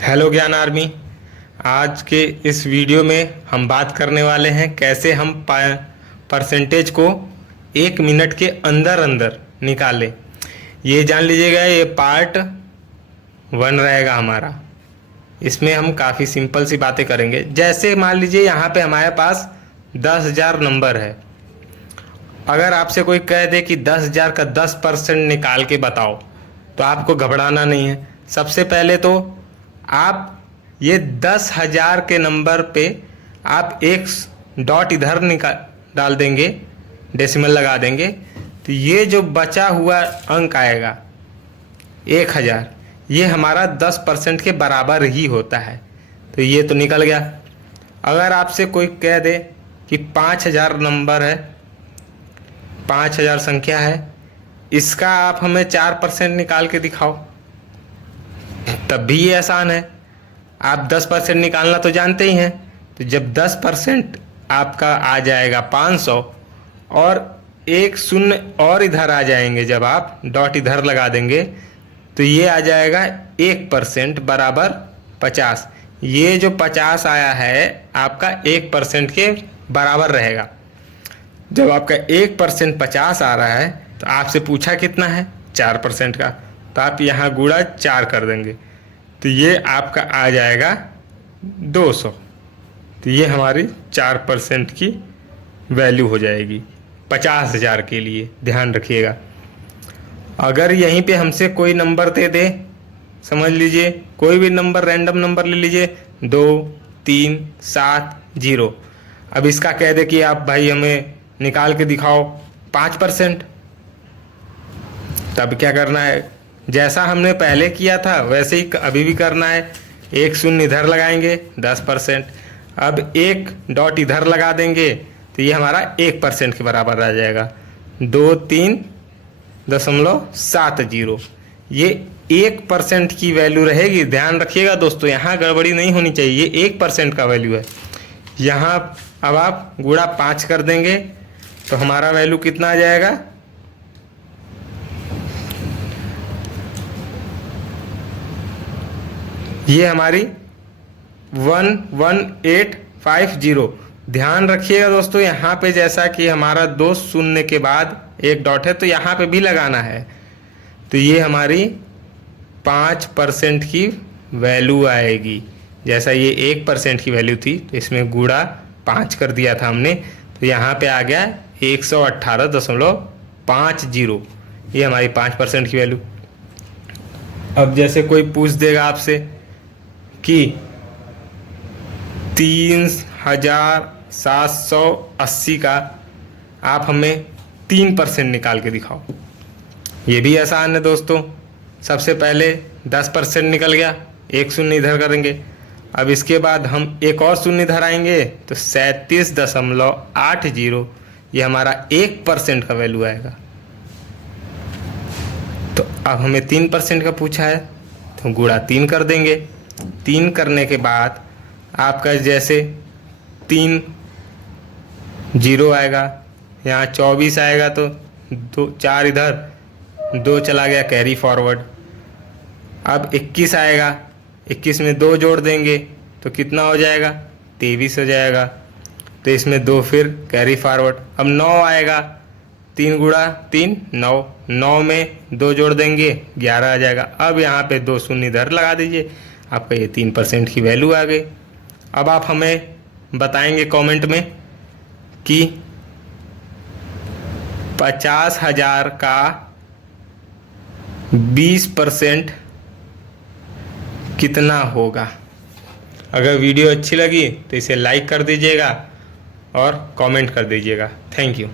Hello ज्ञान army. आज के इस वीडियो में हम बात करने वाले हैं कैसे हम परसेंटेज को 1 मिनट के अंदर अंदर निकालें। ये जान लीजिएगा, ये पार्ट 1 रहेगा हमारा। इसमें हम काफ़ी सिंपल सी बातें करेंगे। जैसे मान लीजिए यहाँ पे हमारे पास 10,000 नंबर है। अगर आपसे कोई कह दे कि 10,000 का 10% निकाल के बताओ, तो आपको घबराना नहीं है। सबसे पहले तो आप ये 10,000 के नंबर पे आप एक डॉट इधर निकाल डाल देंगे, डेसिमल लगा देंगे, तो ये जो बचा हुआ अंक आएगा 1,000, ये हमारा 10% के बराबर ही होता है। तो ये तो निकल गया। अगर आपसे कोई कह दे कि 5,000 नंबर है, 5,000 संख्या है, इसका आप हमें 4% निकाल के दिखाओ, तब भी ये आसान है। आप 10% निकालना तो जानते ही हैं। तो जब 10% आपका आ जाएगा 500 और एक शून्य और इधर आ जाएंगे, जब आप डॉट इधर लगा देंगे तो ये आ जाएगा 1% बराबर 50। ये जो 50 आया है आपका 1% के बराबर रहेगा। जब आपका 1% 50 आ रहा है तो आपसे पूछा कितना है, 4% का, तो आप यहाँ गुणा 4 कर देंगे, तो ये आपका आ जाएगा 200। तो ये हमारी 4% की वैल्यू हो जाएगी 50,000 के लिए। ध्यान रखिएगा। अगर यहीं पे हमसे कोई नंबर दे, समझ लीजिए कोई भी नंबर, रैंडम नंबर ले लीजिए, 2 3 7 0। अब इसका कह दे कि आप भाई हमें निकाल के दिखाओ 5%, तब क्या करना है, जैसा हमने पहले किया था वैसे ही अभी भी करना है। एक शून्य इधर लगाएंगे 10%, अब एक डॉट इधर लगा देंगे तो ये हमारा 1% के बराबर आ जाएगा, 23.70। ये 1% की वैल्यू रहेगी। ध्यान रखिएगा दोस्तों, यहाँ गड़बड़ी नहीं होनी चाहिए। ये 1% का वैल्यू है। यहाँ अब आप गुणा 5 कर देंगे तो हमारा वैल्यू कितना आ जाएगा, ये हमारी 11850। ध्यान रखिएगा दोस्तों, यहाँ पे जैसा कि हमारा 2 शून्य के बाद एक डॉट है तो यहाँ पे भी लगाना है, तो ये हमारी 5% की वैल्यू आएगी। जैसा ये 1% की वैल्यू थी तो इसमें गुणा 5 कर दिया था हमने, तो यहाँ पे आ गया 118.50। ये हमारी 5% की वैल्यू। अब जैसे कोई पूछ देगा आपसे कि 3,780 का आप हमें 3% निकाल के दिखाओ, ये भी आसान है दोस्तों। सबसे पहले 10% निकल गया, एक शून्य इधर करेंगे, अब इसके बाद हम एक और शून्य इधर आएंगे तो 37.80, ये हमारा 1% का वैल्यू आएगा। तो अब हमें 3% का पूछा है तो गुणा 3 कर देंगे। 3 करने के बाद आपका जैसे 3 0 आएगा, यहाँ 24 आएगा तो 4 इधर, 2 चला गया कैरी फॉरवर्ड। अब 21 आएगा, 21 में 2 जोड़ देंगे तो कितना हो जाएगा, 23 हो जाएगा, तो इसमें 2 फिर कैरी फॉरवर्ड। अब 9 आएगा, 3 गुणा 3 9, 9 में 2 जोड़ देंगे 11 आ जाएगा। अब यहाँ पे 2 शून्य इधर लगा दीजिए, आपका ये 3% की वैल्यू आ गई। अब आप हमें बताएंगे कमेंट में कि 50,000 का 20% कितना होगा। अगर वीडियो अच्छी लगी तो इसे लाइक कर दीजिएगा और कमेंट कर दीजिएगा। Thank you.